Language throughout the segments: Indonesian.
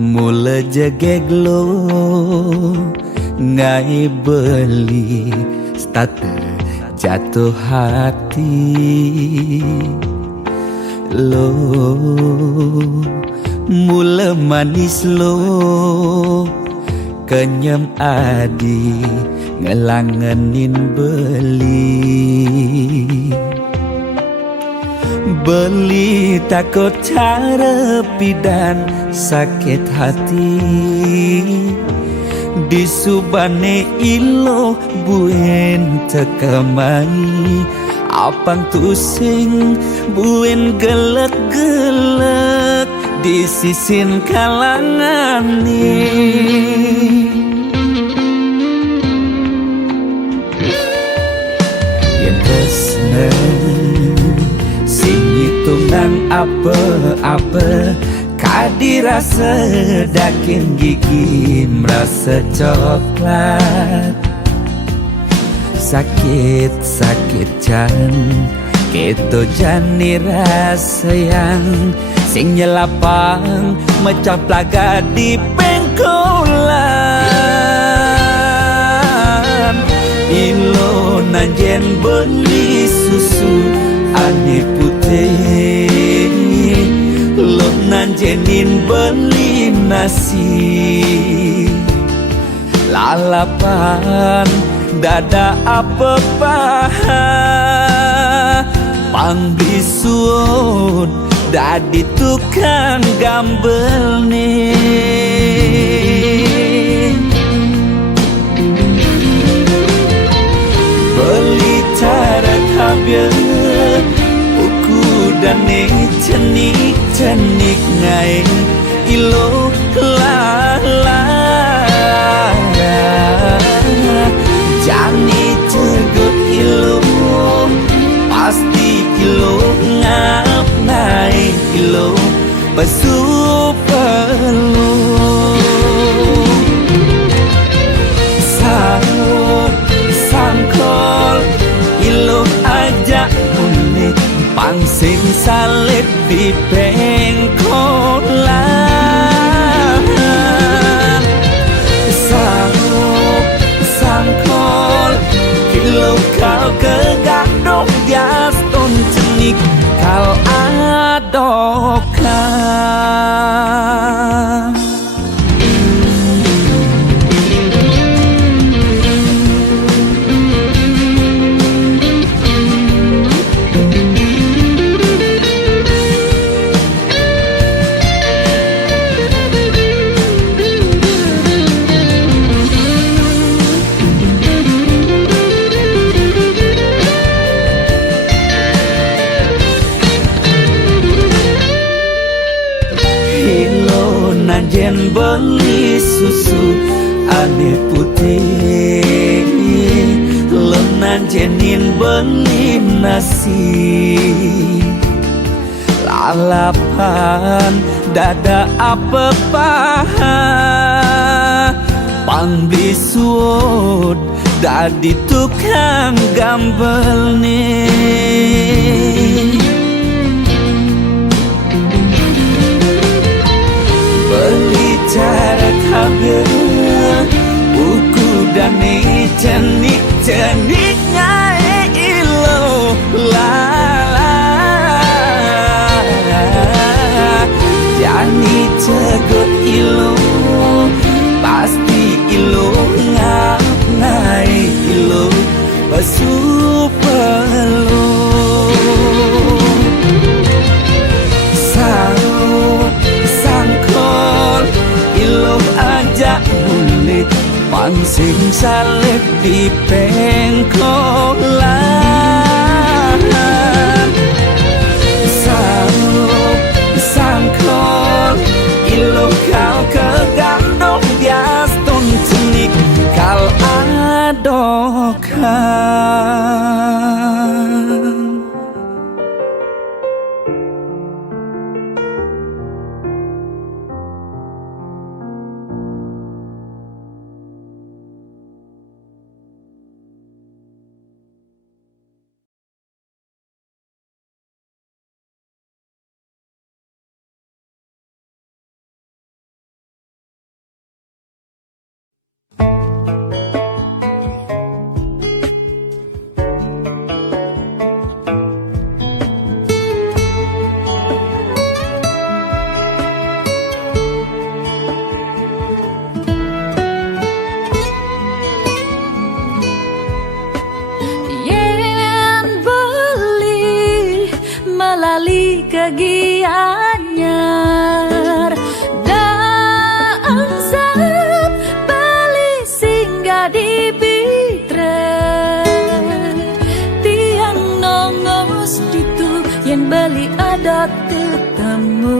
Mula jegeglo ngai beli starter jatuh hati lo. Mula manis lo kenyam adi ngelangenin beli takut cara pidan sakit hati disubane ilo buen tekamai apang tusing buen gelek-gelek di sisin kalangan yang kesna sing hitungan apa-apa kadirasa dakin gigi merasa coklat sakit jan keto jani rasa yang sing nyelapang mecah plaga di pengkolan ilo nanjen beli susu ane putih lo nanjenin beli nasi lalapan dada apa paha pang bisuun dadi tukang gambel nih beli cara kabel uku dan cenik ngai ilo lala jani cegot ilo pasti ilo ngap naik ilo basu perlu sangkol ilo aja unik pangsing salib di pengkolan sangkol ilo kau kegadok jas ton cenik kau adokan nanjen beli susu ane putih lo nanjenin beli nasi lalapan dada apa paha pang bisuut dadi tukang gambel nih beli cara kabel buku dan cenik-ceniknya ilo lala jani cegot ilo pasti ilo ngap naik ilo basu perlu sangkol ilo aja bulit pangsing salib di pengkolan sangkol ilo kau kegandong bias ton cenik kau adokan kegianyar daang sap bali singgah di bitra tiang nongos ditu yang bali adat ketemu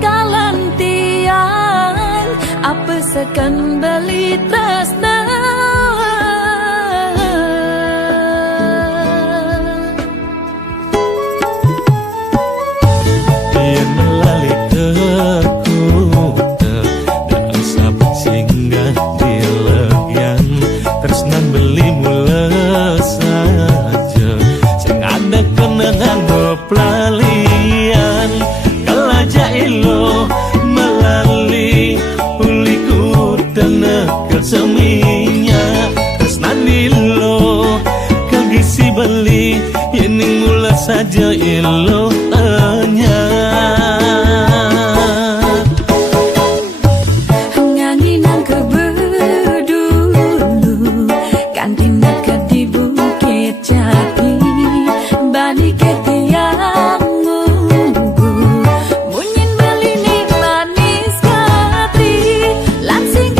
kalantian apa sekan bali tresna seminya tresnanilo kagisi beli yening mula saja ilo anya nganginang kebedulu kantina ke di Bukit Jati bani ke tiang munggu munyin beli ni manis kati langsing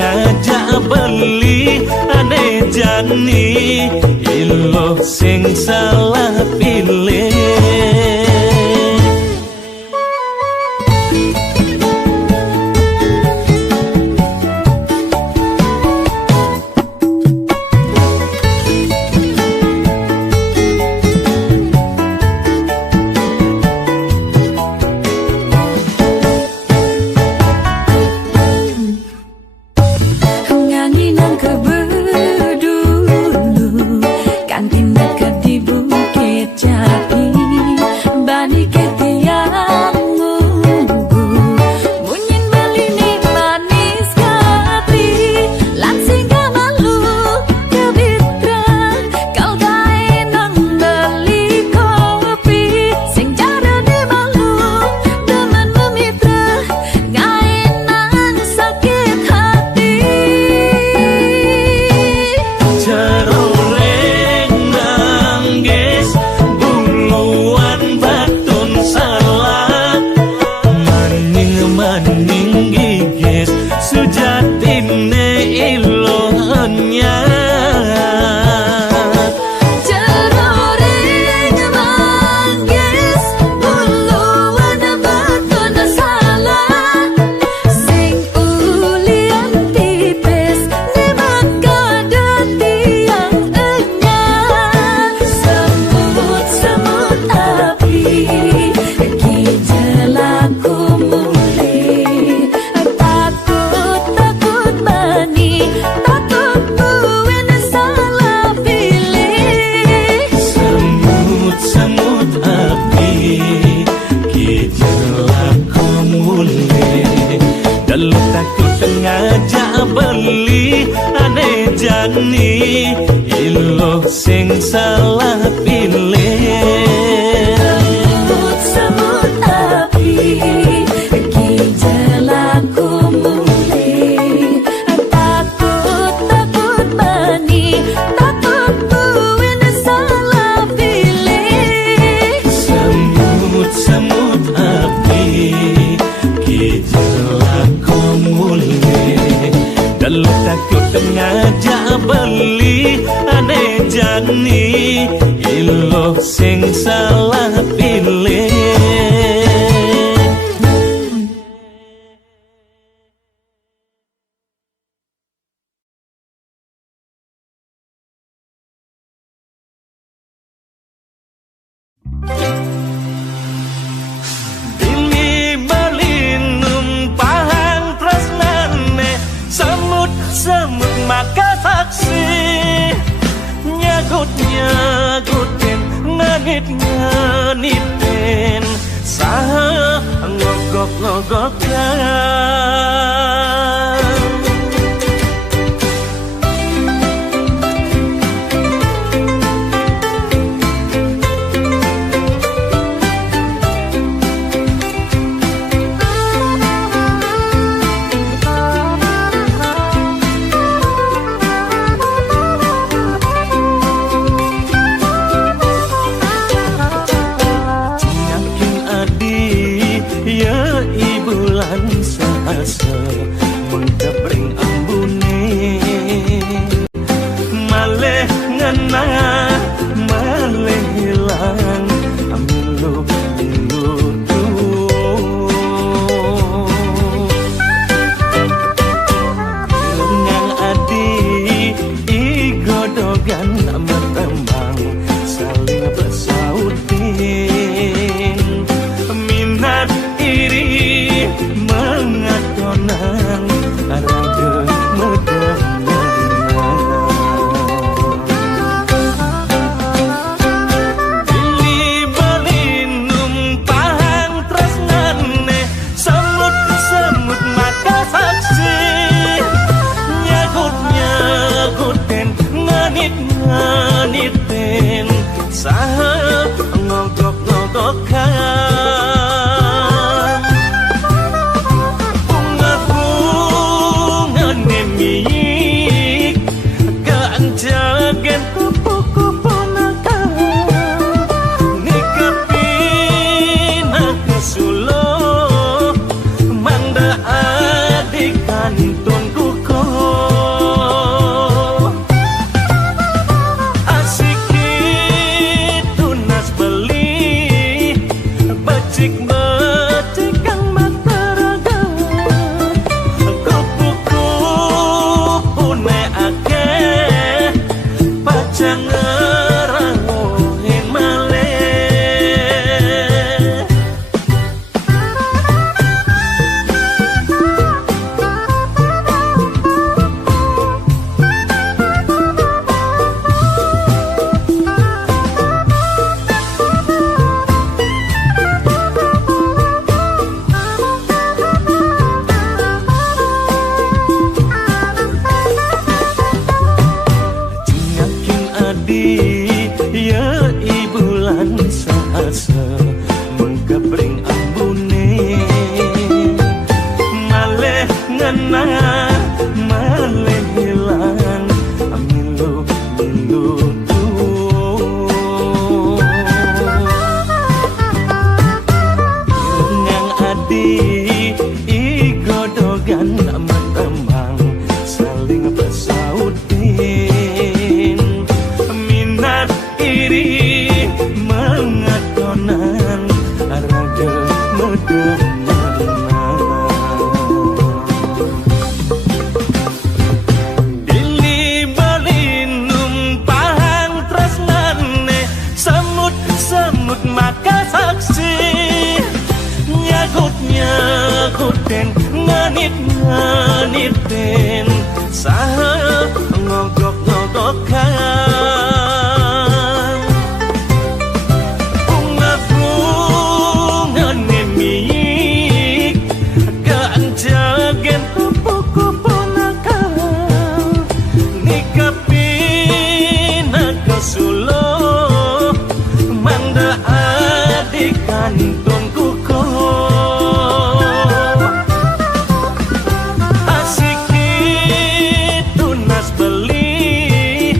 ngajak beli aneh jani ilo sing salah pilih jani ilo sing salah pilih semut api kijelaku mulai takut mani takut buin salah pilih semut api takut ngajak beli ane jani ilo sing salah pilih. Semut maka saksi nyagut-nyagutin nganit-nganitin saha ngogok-ngogokan. Asa mengkapring ambune maleh ngena maleh hilang amilu ngang adi igodogan amat saling bersautin minat iri mengatonang raga medang Dili balinum pahang tresnane semut-semut maka saksi nyagut-nyagutin nganit-nganitin saha ngogok-ngogokan. Keanjagan kupu-kupu nakal nikapina kesulo manda adik kantun kuko asiki tunas beli becik-becik kang mataraga kupu-kupu ne akeh jangan ngerahuin maleh. Ya ibulan saasa mengkapring ambune maleh ngena maleh hilang amilu ngang adi igodogan amat tambang saling bersautin minat iri mengatonan raga medang Dili balinum pahang tresnane semut-semut maka saksi nyagut-nyagutin nganit-nganitin saha ngogok-ngogokan. Keanjagan kupu-kupu nakal nikapina kesulo manda adik kantun kuko asiki tunas beli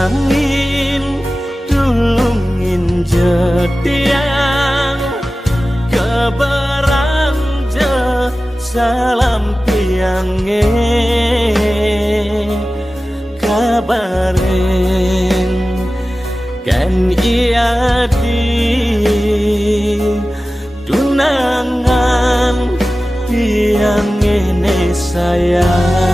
Angin dulungin jediang keberanja salam piange kabarin kan iya di tunangan piange sayang.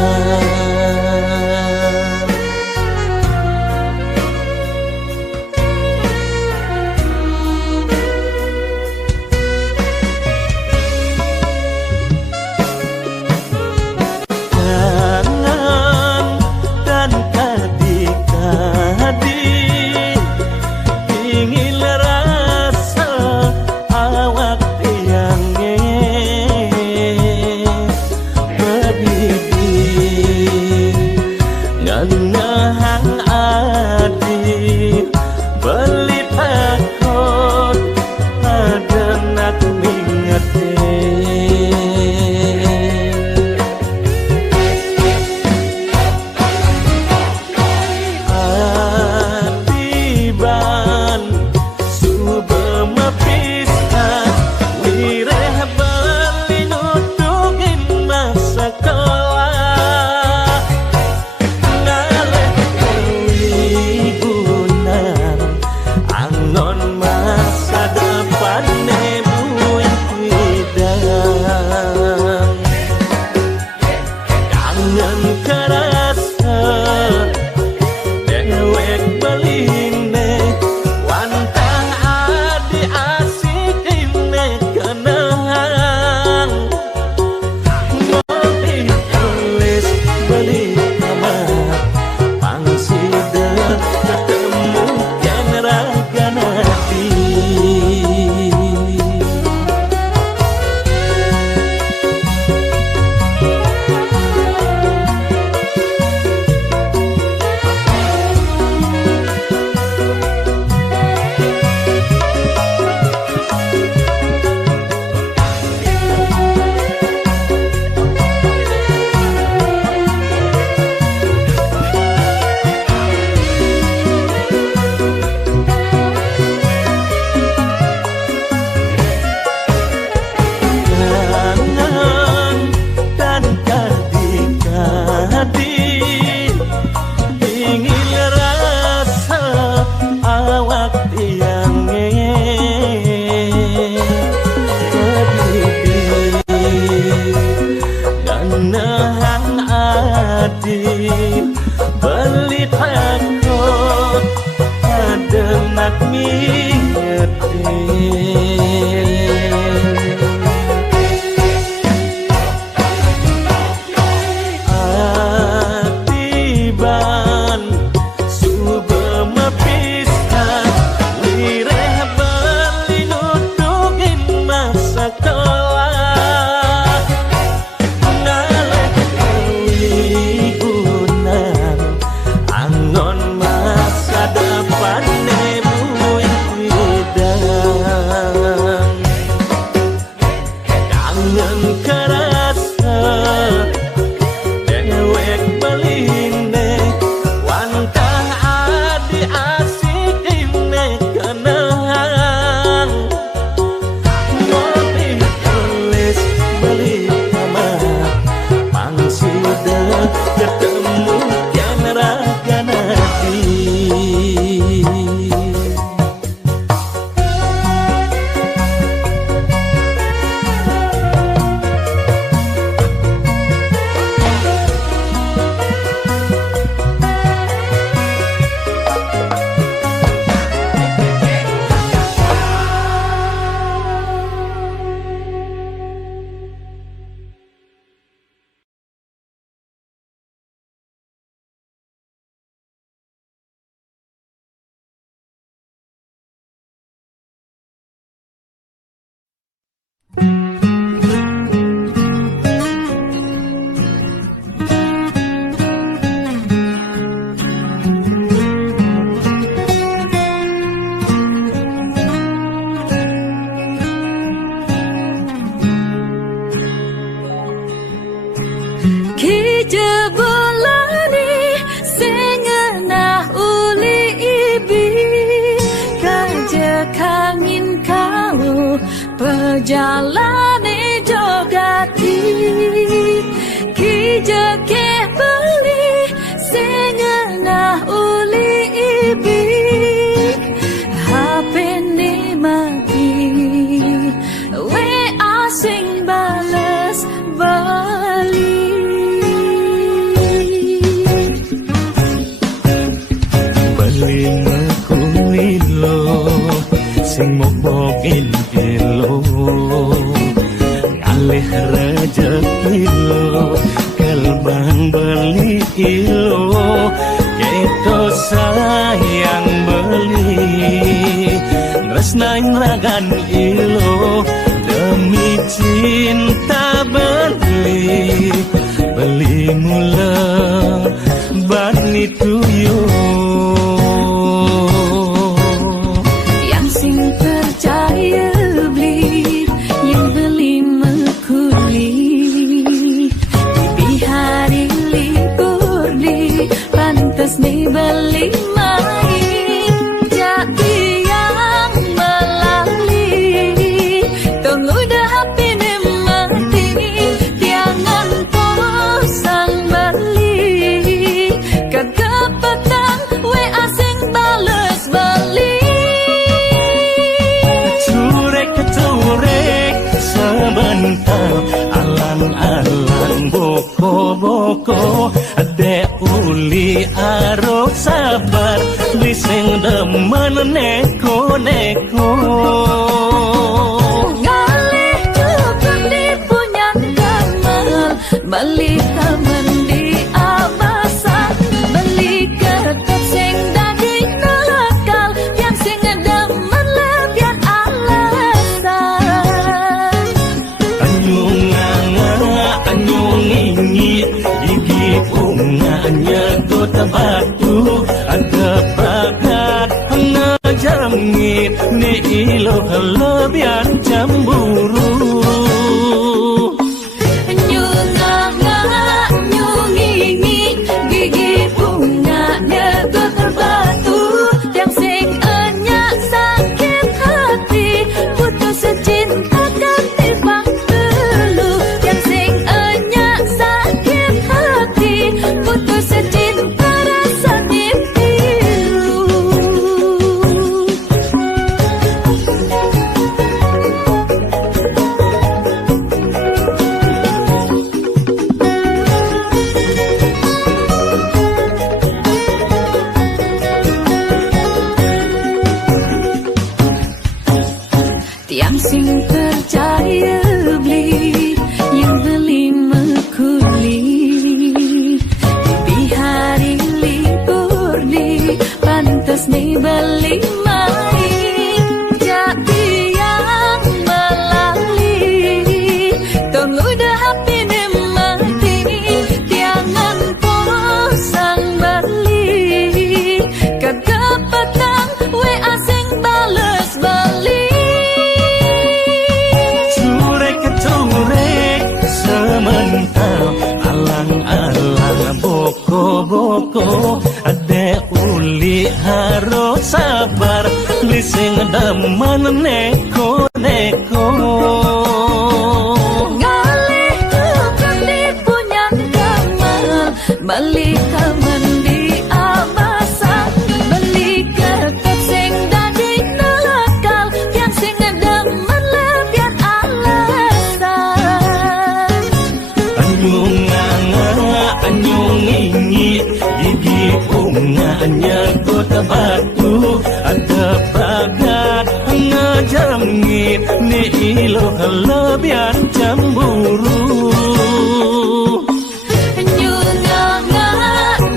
Ngehang adi beli takut ada nak mingete adiban subema pisah wireh beli nutugin masa nehang adi beli takut ada nak mingete jalane jogati ki jeke beli sengena uli ibi HP ni mati we asing balas bali bali makuilo sing mokbokin ilo ngalih rezeki lo kalbang beli ilo keto sayang beli tresnain ragan ilo demi cinta beli beli mula bani tuyo yang sing percaya beli yang beli mekuli di hari libur beli pantas nih beli main jadi yang melali tunggu dah hati nih mati jangan bosan beli kagak petang we asing bales beli curek sebentar alang-alang boko-boko adek uli arok sabar lising demen neko-neko ngalih cukup di punya kamar beli taman di abasan beli kertas sing daging nakal yang sing ngedemen lebihan alasan anyung ingit gigi bunganya kota batu ada bagat ngejamit ni ilo kelebihan cemburu nyungi gigi bunganya getar batu yang sing enyak sakit hati putus cinta kan timbang dulu yang sing enyak sakit hati putus cinta rasa pilu tiang sing percaya beli yang beli mekuli di hari libur di pantas nih beli main jadi yang melali tunggu dah hati nih mati jangan bosan beli kagak petang we asing bales beli sementara alang-alang boko-boko adek uli harus sabar lising demen neko-neko ngalih tukang di punya kamar beli taman di abasan beli kertas sing daging nakal yang sing ngedemen lebihan alasan anyung ingit gigi bunganya kota batu ada bagat ngejamit ni ilo kelebihan cemburu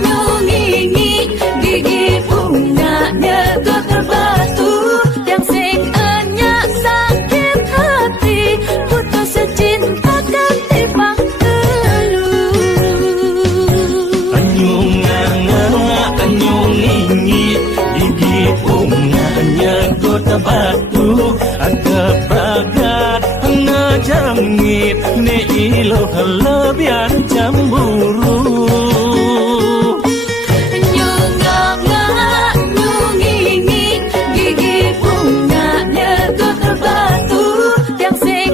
nyungi gigi bunganya getar batu yang sing enyak sakit hati putus cinta kan timbang dulu anyung ingit gigi bunganya kota batu ada bagat ngejamit ni ilo kelebihan cemburu nyungi gigi bunganya getar batu yang sing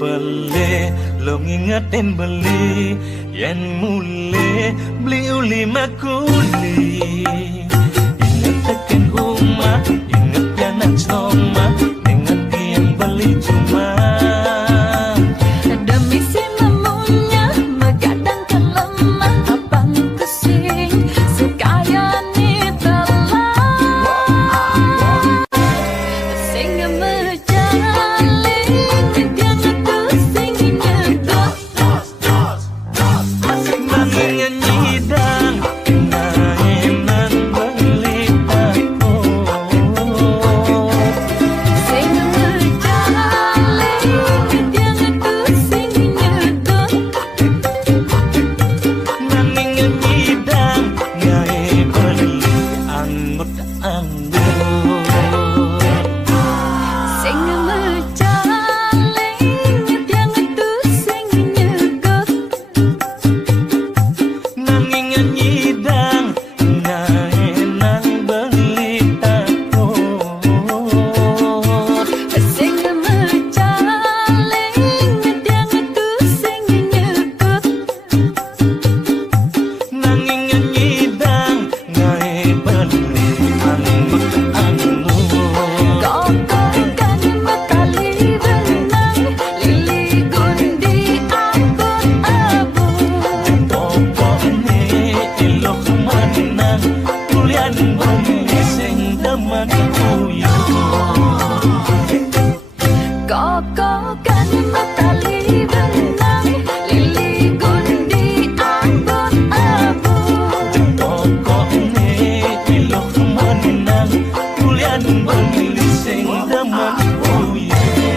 Pele lo ngingetin beli yen mule beli uli makuli. Ingat tekan rumah, ingat jalan soma, ingat yang beli cuma. Demi si memunya megadangkan lemah abang kusing sekaya ni telah sing mejalin dia ngetusing nyedot Nanging nyidang nainan beli tako. sing mejalin dia ngetusing nyedot Nanging nyidang ngai beli anggut-anggut. sing mejalin dia ngetusing nyedot Nanging nyidang nainan beli tako. sing mejalin dia ngetusing nyedot Nanging nyidang ngai beli anggut-anggut. Kokokkan matali benang lili gundi abot-abot Pokoknya ilok manang kulian bumi sing demen uyuh. Kokokkan matali benang lili gundi abot-abot Pokoknya ilok manang kulian bumi sing demen uyuh.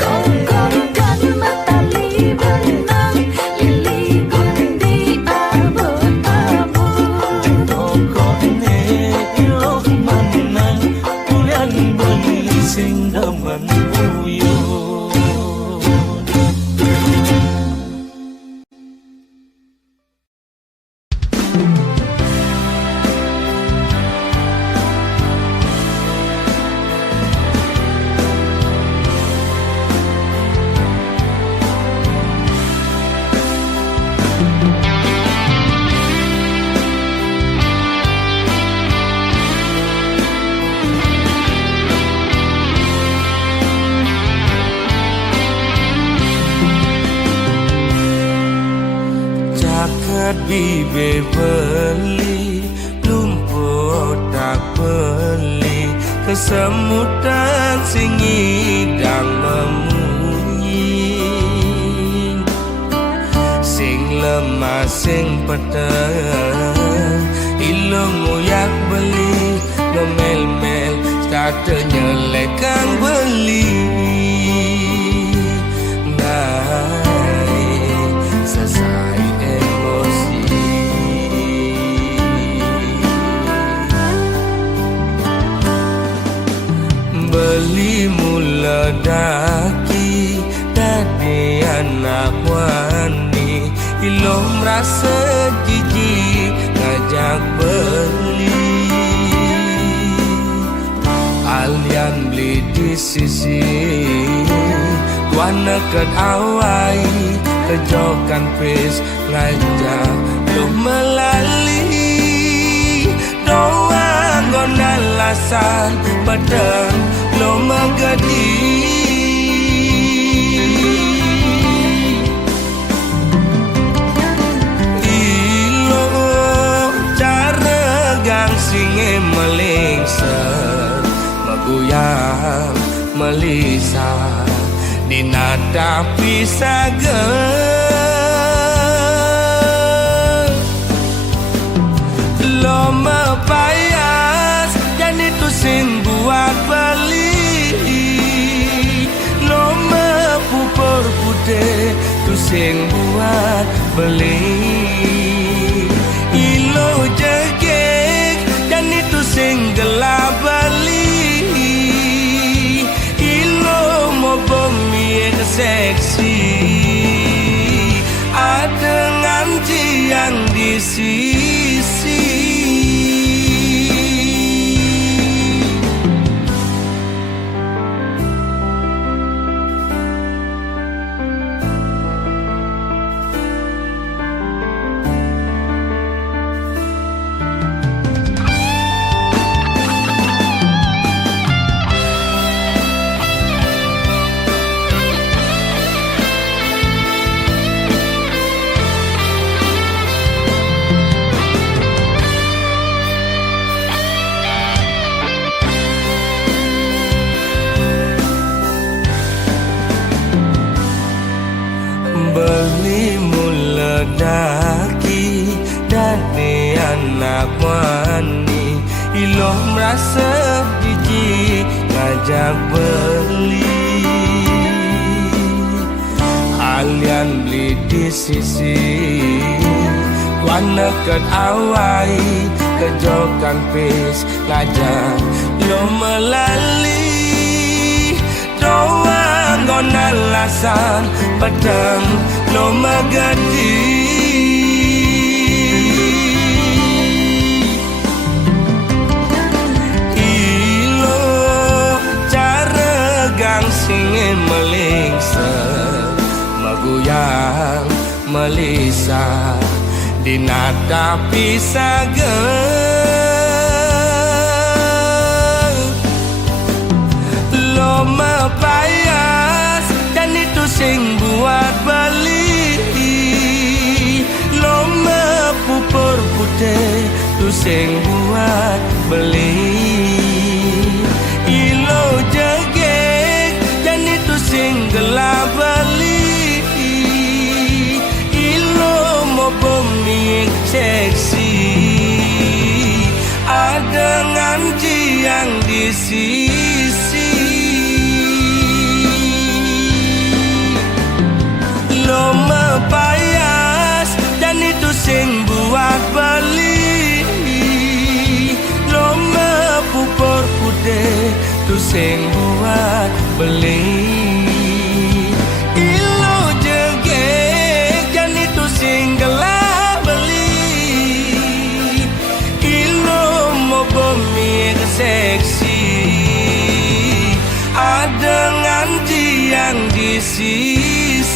Kokokkan matali benang lili gundi abot-abot Pokoknya ilok manang kulian bumi sing demen uyuh. Jaket bibe beli lumpur tak beli kesemutan sing ngidang memunyi sing lemah sing peteng ilung uyak beli ngemel-mel kata nyelekan beli naik selesai emosi beli mula daki dari anak wani ilom rasa jijik ngajak beli alian beli di sisi tuan nekat awai kejokan pes ngajak lu melali doang gondal lasan pedang lo megadi ilo cara gang singe melingser meguyang melisa dinada pisager lo mepayas dan itu sing buat beli lo mepupur putih tu sing buat beli ilo jegek dan itu sing gelap beli ilo mau bumi seksi ada nganci yang di sisi medaki dari anak wani iloh merasa jijik ngajak beli alian beli di sisi warna ket awai kejokan pis ngajak lo melali doa ngona lasan pedang lo magadi singe melingsa maguyang melisa di nada pisaga lo mepayas dan itu sing buat beli lo mepupur putih tu sing buat beli ilo jege sing gelap beli ilo mau bumi seksi ada nganci yang di sisi lo mepayas dan itu sing buat beli lo mepupur putih tu sing buat beli seksi ada nganti yang di sisi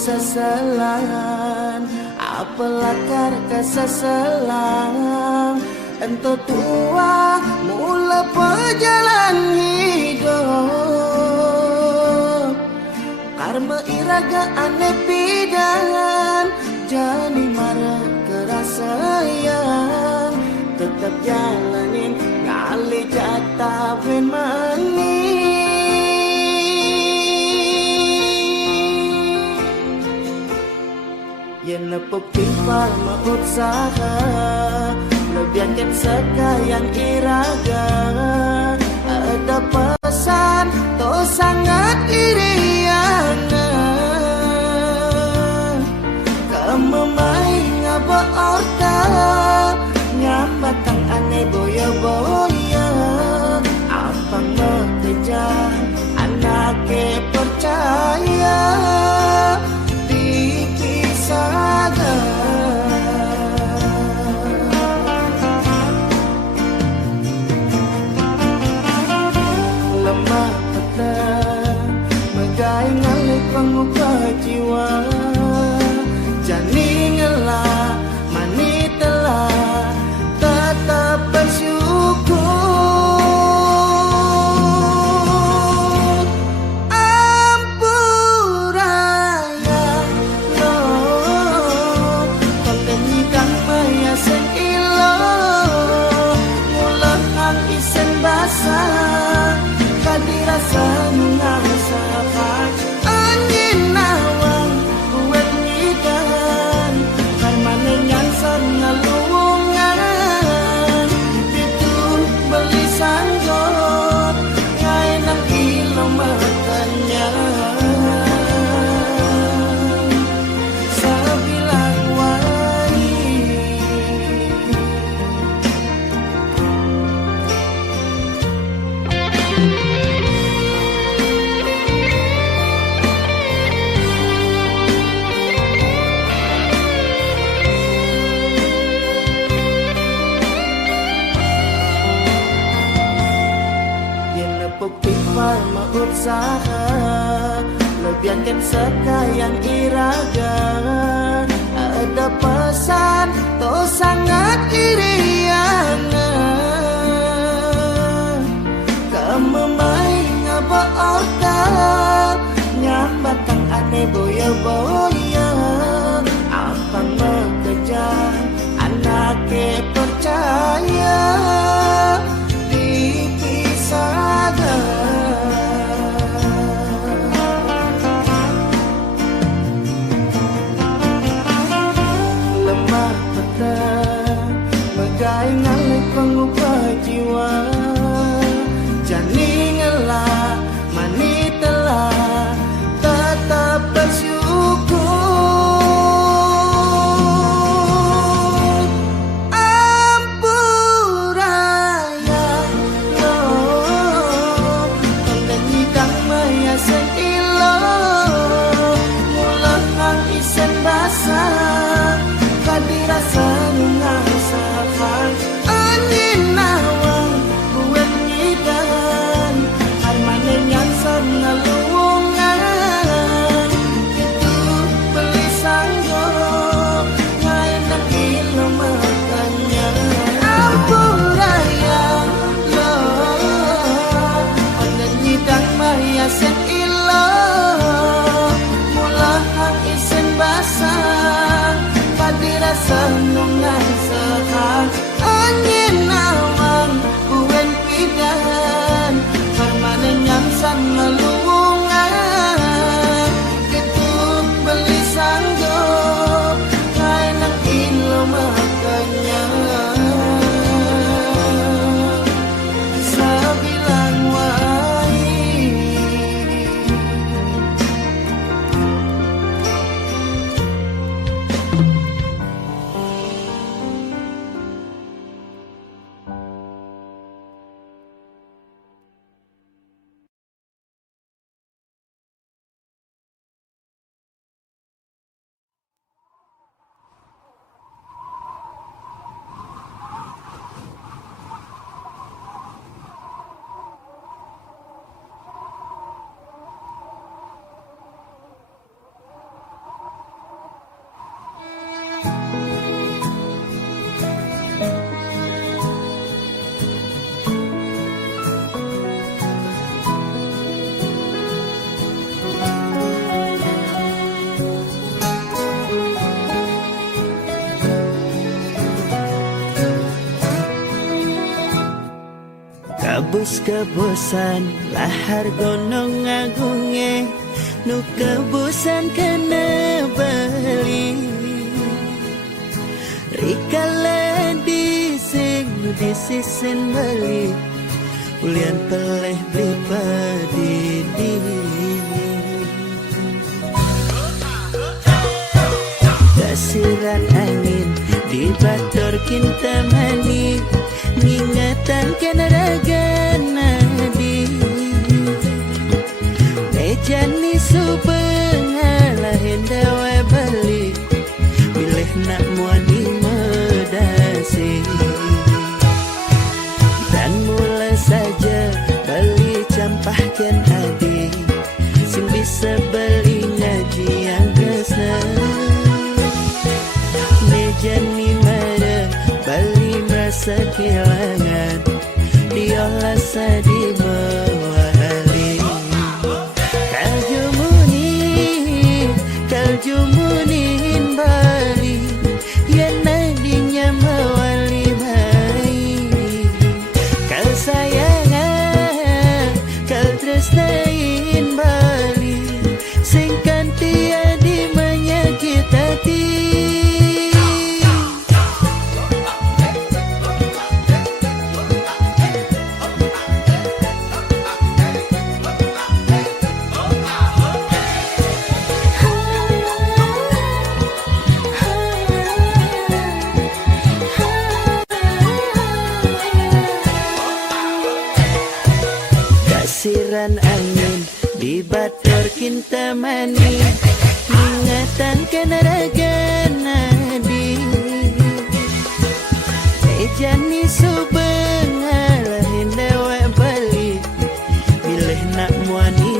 seselan apelakar keseselang ento tua mula perjalan hidup karma iraga aneh pidan jadi marah kerasa yang tetap jalanin ngali jatah ben manis yang nepuk timpal mengusaha lebihankan sekalian iraga ada pesan to sangat iriana kamu main ngaba orta nyambatang aneh boya-boya apa mengejar anaknya percaya saga lemah petang megai ngalih pengupa jiwa jani ngelah mani telah tetap bersyukur kadirasa nungasa angin usaha lebihankan sekalian iraga. Ada pesan to sangat iriangan kamu main ngapa orta nyambatang ane boya-boya apa mengejar anaknya percaya lemah petang bagai ngalih pengubah jiwa jani ngelah mani telah tetap bersyukur ampuraya lo dan hidang maya sentilo mulut nang isen basah dirasa mengasakan angin nawang buat ngidan armane nyansan nalungan itu beli sanggo ngain nak ilo makannya ampuraya lo angin nyidang maya sen ilo mulah hang isen basah dirasa nungan sehat angin nawang buen pidan permanen nyamsan ngelungan ketuk beli sanggup kainak ilo makanya sabilang wai kabus kebusan lahar gunung agungnya nu kebusan kena bali rikala dising nu disisin bali ulian peleh beli padidi kasiran angin di bator kinta mani ingatan kena raga nadi mejani subengalah hendawa balik pilih nak muadi medasi dan mula saja beli campahkan adi sing bisa beli ngaji yang kesal mejani mara bali merasa kehilangan diolah sadi mewahali kaljumunin bali yang nadinya mewali mai kal sayangan kal tresnain bali singkan tiada menyakit hati kasiran angin di bator kinta mani ingatan kena raga nadi mejani subengalah hendawa balik pilih nak muani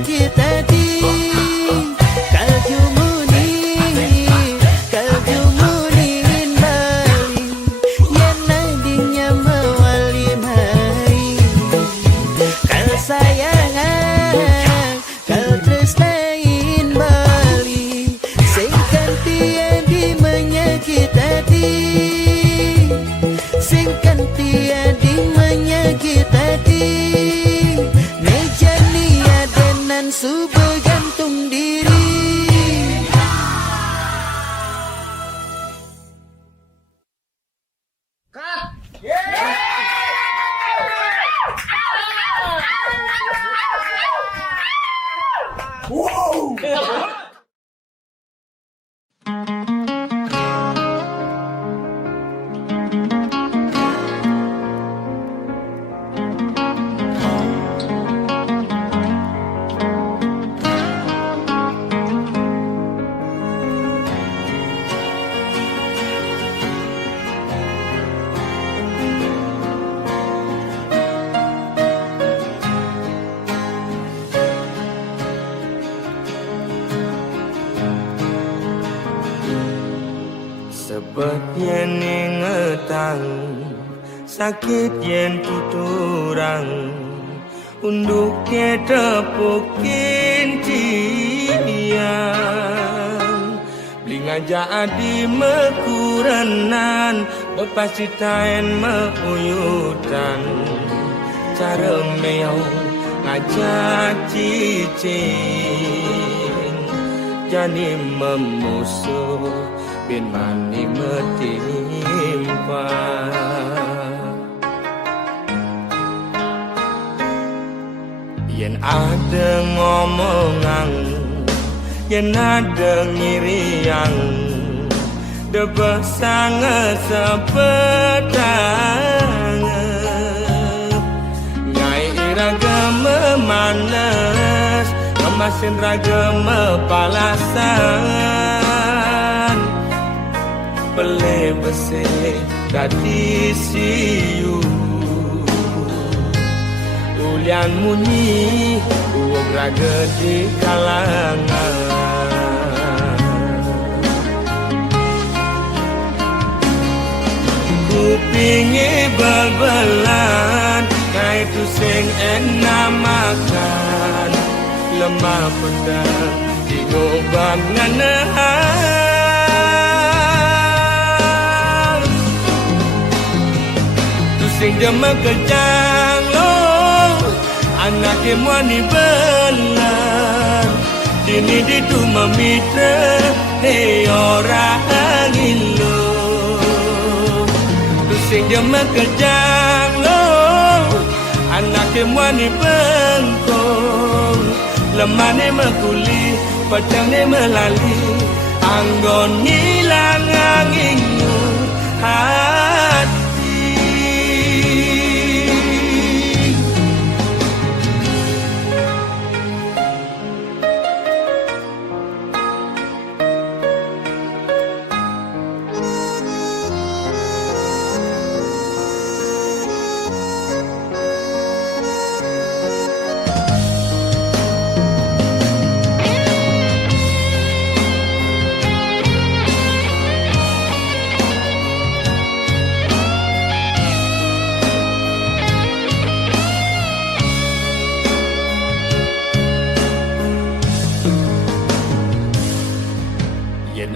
menyakit hati. Kalju munin Bali, yang nadinya mewali mai. Kal sayangan, kal tresnain Bali, sing kantian di menyakit hati. Sing kantian di menyakit hati. Nejani adenan subuh gantung diri. Sebab yen ingetang sakit yen tuturang unduk tepukin tiang blingaja adi mekuranan bepasitain meuyutan cara meong ngajak cicing jadi memusuh bin mani metimpa. Yen ada ngomongan, yen ada ngiriang, debah sangat sepetang. Nyai iraga memanas, kemasin raga mepalasan. Pele bese dadi siu ulian munyi uog raga di kalangan. Kupingi bal-balan kaitu sing enak makan lemah pedang di goban nganahan. Sing demak kejang lo anak emwani belan dini ditu memitra he orang ilo. Sing demak kejang lo anak emwani bengkong lemane mekuli pedangnya melali anggon ngilang anginmu hati.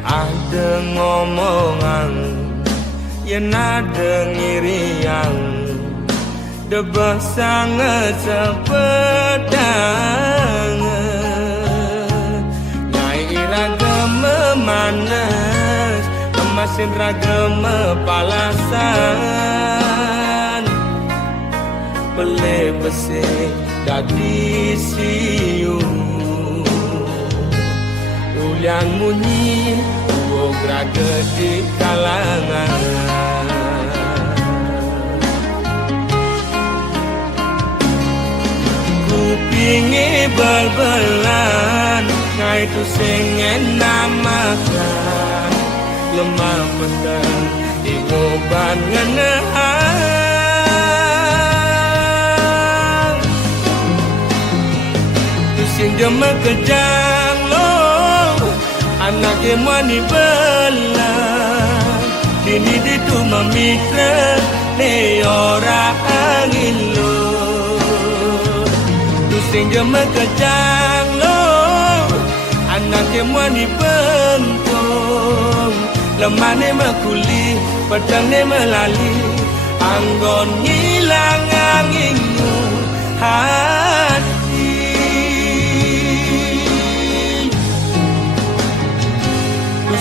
Ada ngomongan, yen ada ngiriang, debah sangat sepedang. Nyai iraga memanas, kemasin raga mepalasan. Pele bese dadi siu ulian munyi uog raga di kalangan. Kupingi bal-balan ngaitu sing enak makan lemah pedang di goban nganahan. sing jema kejang lo anak emani bela dini ditu mamitra ne ora angin lo tu sing jema kejang lo anak emani bentong lemane makuli pedang ne melali anggon ngilang anginmu hati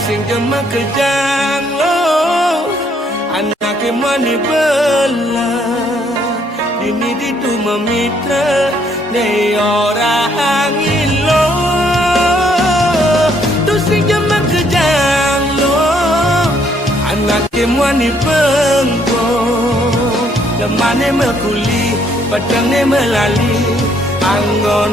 pusing jema kejang lo anak emani bela dini ditu mamitra ne ora angin lo pusing jema kejang lo anak emani bengko lemane makuli pedang ne melali anggon